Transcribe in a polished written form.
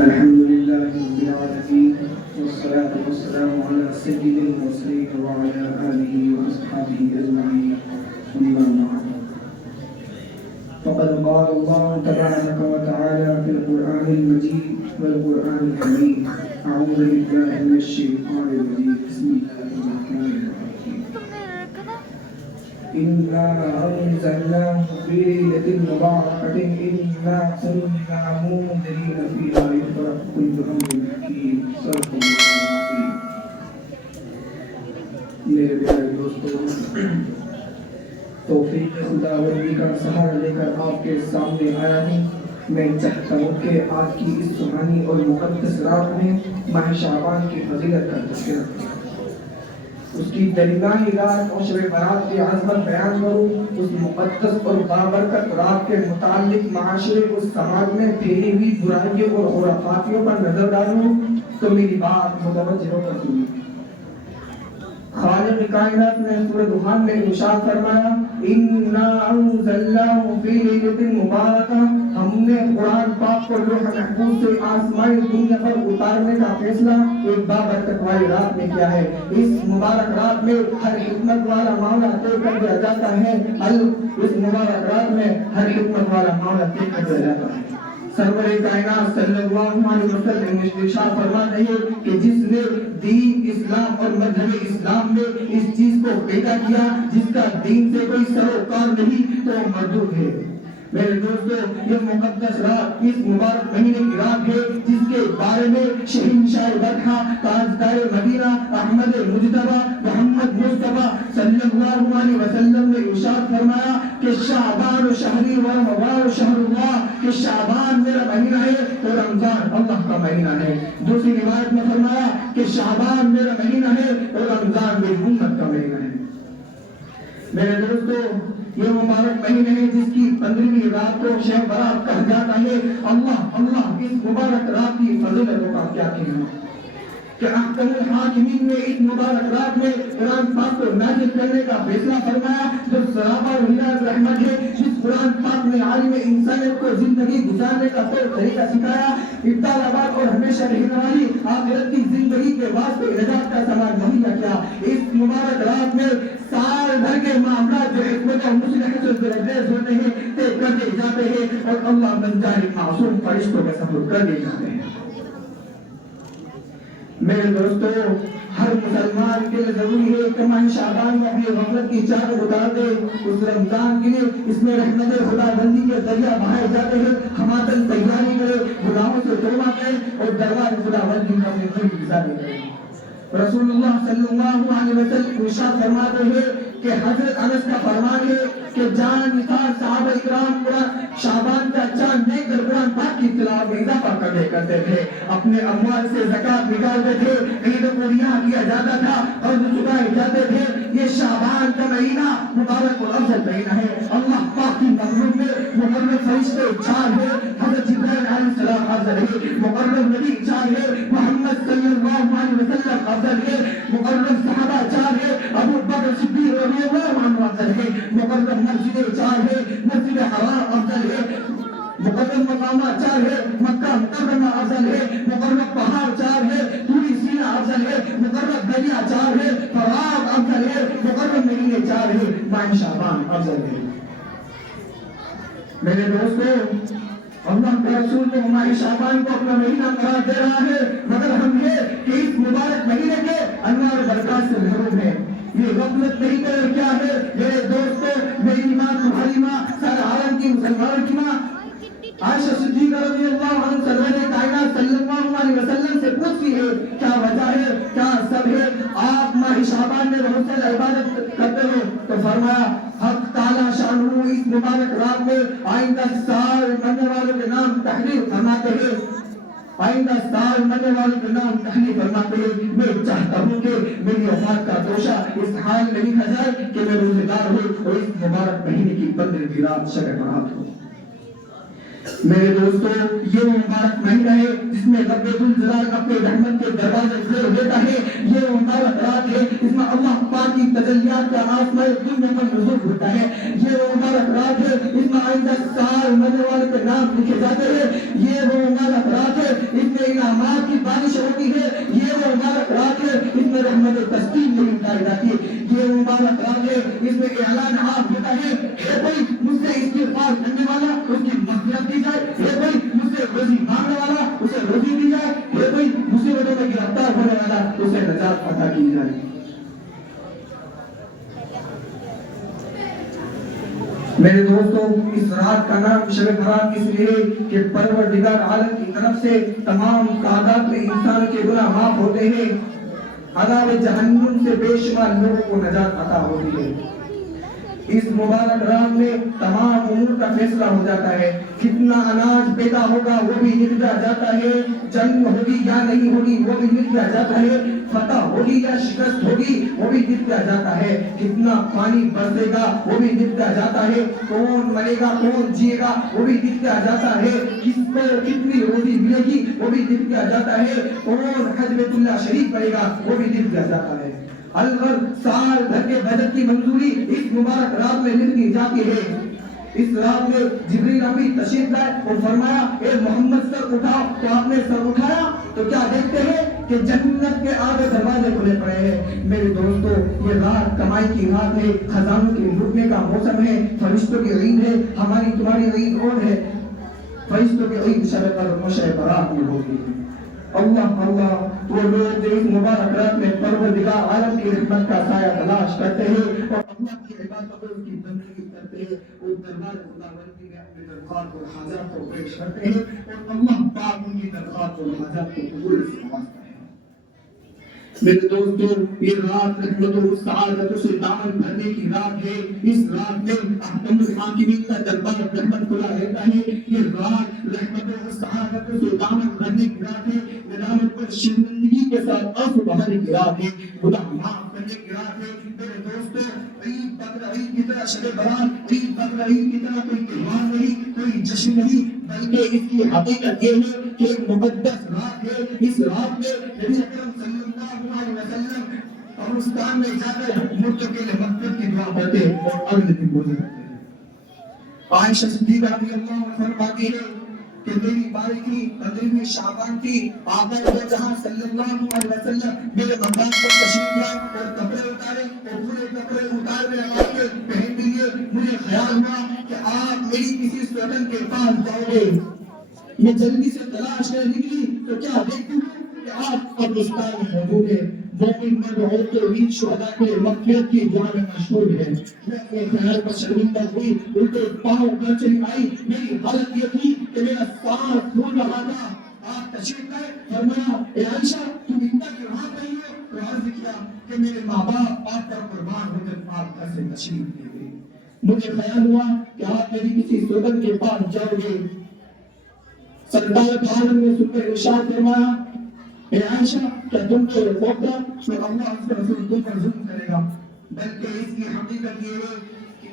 الحمد لله رب العالمين والصلاة والسلام على سيد المرسلين وعلى آله وأصحابه أجمعين أما بعد فقد قال الله تبارك وتعالى في القرآن المجيد والقرآن الحميد أعوذ بالله من الشيطان الرجيم بسم الله الرحمن الرحيم إنا أنزلناه في ليلة مباركة إنا كنا منذرين فيها يفرق كل أمر حكيم صدق الله العظيم. میرے پیارے دوستو، توفیق خداوندی کا سہارا لے کر آپ کے سامنے آیا ہوں. میں چاہتا ہوں کہ آج کی اس سبحانی اور مقدس رات میں ماہ شعبان کی فضیلت کا تذکرہ کروں، اس کی درگاہ رات اور شب برات کی عظمت بیان کروں، اس مقدس اور بابرکت رات کے متعلق معاشرے اور سماج میں پھیلی ہوئی برائیوں اور خرافاتیوں پر نظر ڈالوں تو میری بات متوجہ ہو کر سنیے. خالق کائنات نے سورۃ دخان میں ارشاد فرمایا انا انزلناہ فی لیلۃ مبارکہ، ہم نے قرآن پاک کو لوح محفوظ سے آسمانی دنیا پر اتارنے کا فیصلہ ایک بابرکت والی رات میں کیا ہے. اس مبارک رات میں ہر حکمت والا معاملہ طے کر دیا جاتا ہے. اس مبارک رات میں ہر حکمت والا معاملہ طے کر دیا جاتا ہے. سرور کائنات صلی اللہ علیہ وسلم نے ارشاد فرماتے ہیں کہ جس نے دین اسلام اور مذہب اسلام میں اس چیز کو پیدا کیا جس کا دین سے کوئی سروکار نہیں تو وہ مردود ہے. میرے دوستو، یہ مقدس رات اس مبارک مہینے کی رات ہے جس کے بارے میں شہنشاہ برکھا تاجدار مدینہ احمد مجتبی محمد مصطفیٰ صلی اللہ علیہ وسلم نے ارشاد فرمایا کہ شعبان شہری و رمضان شہر اللہ، کہ شعبان میرا مہینہ ہے اور رمضان اللہ کا مہینہ ہے. دوسری روایت میں فرمایا کہ شعبان میرا مہینہ ہے اور رمضان میری امت کا مہینہ ہے. میرے دوستو، یہ مبارک مہینے ہے جس کی 15ویں رات کو شب برات کہا جاتا ہے. اللہ اس مبارک رات کی فضیلتوں کا کیا کہنا کہ احکم الحاکمین نے اس مبارک رات میں قرآن پاک کو نازل کرنے کا فیصلہ فرمایا جو صحابہ و ہدایت رحمت ہے. جس قرآن پاک نے عالم انسانیت کو زندگی گزارنے کا طریقہ سکھایا، ابتدا آباد اور ہمیشہ رہنے والی آخرت کی زندگی کے واسطے نجات کا سامان مہیا کیا. اس مبارک رات میں سال بھر کے معاملات جو حکمت اور مصلحت سے درگزر ہوتے ہیں طے کر دیے جاتے ہیں اور اللہ من جانب معصوم فرشتوں کے سپرد کر دیے جاتے ہیں. میرے دوستو، ہر مسلمان کے لیے ضروری ہے کہ ماہ شعبان میں اپنی غفلت کی چادر اتار دے. اس رمضان کے لیے اس میں رحمت خدا بندی کے دریا بہائے جاتے ہیں. ہماتن تیاری کرے، گناہوں سے توبہ کرے اور دربار خدا بندی میں اپنی زندگی گزارے کرے. رسول اللہ صلی اللہ علیہ وسلم ارشاد فرماتے ہیں کہ حضرت انس کا فرمان ہے کہ جان نثار صحابہ اکرام شعبان کا چاند دیکھ کر قرآن پاک کی تلاوت میں اضافہ کرتے تھے. اپنے اموال سے زکات نکالتے تھے، عید کو ریا کیا جاتا تھا، قرض چکائے جاتے تھے. یہ شعبان کا مہینہ مبارک اور افضل مہینہ ہے. اللہ پاک کی مخلوق میں مقرب فرشتے 4 ہیں. حضرت جبرائیل علیہ السلام افضل ہے، مقرب نبی 4 ہے، محمد صلی اللہ علیہ وسلم افضل ہے، مقرب صحابہ 4 ہے، ابو بکر صدیق رضی اللہ عنہ افضل ہے، مقرب مسجد 4 ہے، مسجد حرام افضل ہے، مقرب مقامات 4 ہے، مکہ مکرمہ افضل ہے، مقرب پہاڑ 4 ہے، طور سینا افضل ہے، مقرب دریا 4 ہے، فراغ افضل ہے، مقرب مہینے 4 ہے، ماہ شعبان افضل ہے. میرے دوستو، اللہ کے رسول نے ماہ شعبان کو اپنا مہینہ قرار دے رہا ہے، مگر ہم یہ کہ اس مبارک مہینے کے انوار و برکات سے محروم ہیں. یہ غفلت نہیں ہے کیا ہے. میرے دوستو، میری ماں تمہاری ماں سارے عالم کی مسلمانوں کی ماں عائشہ صدیقہ رضی اللہ عنہا سرور کائنات صلی اللہ علیہ وسلم سے پوچھتی ہے کیا وجہ ہے، کیا سب ہے آپ ماہ شعبان میں بہت سے عبادت کرتے ہو؟ تو فرمایا حق تعالی شانہ اس مبارک رات میں آئندہ سال مرنے والوں کے نام تحریر فرماتے ہیں. آئندہ سال مرنے والوں کے نام تحریر فرماتے ہیں. میں چاہتا ہوں کہ میری وفات کا توشہ اس حال میں لکھا جائے کہ میں روزے دار ہوں اور اس مبارک مہینے کی 15ویں رات شب برات ہو. میرے دوستو، یہ مبارک مہینہ ہے جس میں رب ذوالجلال اپنے رحمت کے دروازے کھول دیتا ہے. یہ مبارک رات ہے جس میں اللہ پاک کی تجلیات کا آسمان دنیا پر نزول ہوتا ہے. یہ مبارک رات ہے جس میں آئندہ سال مرنے والے کے نام لکھے جاتے ہیں. یہ وہ مبارک رات ہے اس اس میں اعلان عام ہوتا ہے اے بھائی مجھ سے استغفار کرنے والا اس کی مغفرت دی جائے، اے بھائی مجھ سے روزی مانگنے والا اسے روزی دی جائے، اے بھائی مصیبتوں میں گرفتار ہونے والا اسے نجات عطا کی جائے۔ میرے دوستو، اس رات کا نام شب برات اس لیے کہ پروردگار عالم کی طرف سے تمام سعادت میں انسان کے گناہ معاف ہوتے ہیں، عذاب جہنم سے بے شمار لوگوں کو نجات عطا ہوتی ہے۔ اس مبارک رات میں تمام امور کا فیصلہ ہو جاتا ہے، کتنا اناج پیدا ہوگا وہ بھی لکھ دیا جاتا ہے، جنگ ہوگی یا نہیں ہوگی وہ بھی لکھ دیا جاتا ہے، فتح ہوگی یا شکست ہوگی وہ بھی لکھ دیا جاتا ہے، کتنا پانی برسے گا وہ بھی لکھ دیا جاتا ہے، کون مرے گا کون جیے گا وہ بھی لکھ دیا جاتا ہے، کس کو کتنی روزی ملے گی وہ بھی لکھ دیا جاتا ہے، کون حج بیت اللہ شریف کرے گا وہ بھی لکھ دیا جاتا ہے۔ الغرض سال بھر کے بجٹ کی منظوری اس مبارک رات میں لکھ دی جاتی ہے۔ اس رات میں جبریل امین تشریف لائے اور فرمایا اے محمد سر اٹھاؤ، تو آپ نے سر اٹھایا تو کیا دیکھتے ہیں کہ جنت کے آگے دروازے کھلے پڑے ہیں۔ میرے دوستو، یہ رات کمائی کی رات ہے، خزانوں کے لٹنے کا موسم ہے، فرشتوں کی عید ہے، ہماری تمہاری عید اور ہے، فرشتوں کی عید شب قدر و شب برات میں ہوگی۔ اللہ اللہ، وہ لوگ جو اس مبارک رات میں پروردگار عالم کی رحمت کا سایہ تلاش کرتے ہیں اور اللہ کی عبادت اور اس کی بندگی کرتے ہیں، وہ دربار خداوندی میں اپنی درخواست اور حاجات کو پیش کرتے ہیں اور اللہ پاک ان کی درخواست اور حاجات کو قبول فرماتا ہے۔ میرے دوستو، یہ رات رحمت و سعادت سے دامن بھرنے کی رات ہے۔ اس رات میں احکم الحاکمین کا دربار رحمت کھلا رہتا ہے۔ یہ رات رحمت و سعادت سے دامن بھرنے کی رات ہے، ندامت پر شرمندگی کے ساتھ آنسو بہانے کی رات ہے، گناہ معاف کرنے کی رات ہے۔ میرے دوستو، عید بقر عید کی طرح شب برات، عید بقر عید کی طرح کوئی تہوار نہیں، کوئی جشن نہیں، بلکہ اس کی حقیقت یہ ہے کہ ایک مقدس رات ہے۔ اس رات میں نبی اکرم صلی اللہ علیہ وسلم قبرستان میں جا کر مردوں کے لیے مغفرت کی دعا کرتے ہیں اور اگلے دن روزے رکھتے ہیں۔ عائشہ صدیقہ رضی اللہ عنہا فرماتی ہے کہ میری باری تھی 15ویں شعبان کی، آقا جہاں صلی اللہ علیہ وسلم میرے مقام پر تشریف لائے اور کپڑے اتارے اور پورے کپڑے اتار میں لگا کے پہن لیے۔ مجھے خیال ہوا کہ آپ میری کسی سوتن کے پاس جاؤ گے، میں جلدی سے تلاش کر نکلی تو کیا دیکھتی ہوں کہ آپ قبرستان میں موجود ہیں۔ مومن مرد عورت و عید شہداء کے مغفرت کی دعا میں مشغول ہے۔ میں اپنے خیال پر شرمندہ ہوئی، الٹے پاؤں گھر چلی آئی۔ میری حالت یہ تھی کہ میرا سانس پھول رہا تھا۔ آپ تشریف لائے، فرمایا اے عائشہ تم اتنا کیوں وہاں گئی ہو؟ تو عرض کیا کہ میرے ماں باپ آپ پر قربان ہو کر آپ گھر سے تشریف لے گئے۔ مجھے خیال ہوا کہ آپ میری کسی سوتن کے پاس جاؤ گے۔ سرکار عالم نے سن کر ارشاد فرمایا اے عائشہ کیا تم کو یہ خوف تھا کہ اللہ اس کے رسول تم پر ظلم کرے گا؟ بلکہ اس کی حقیقت یہ ہے کہ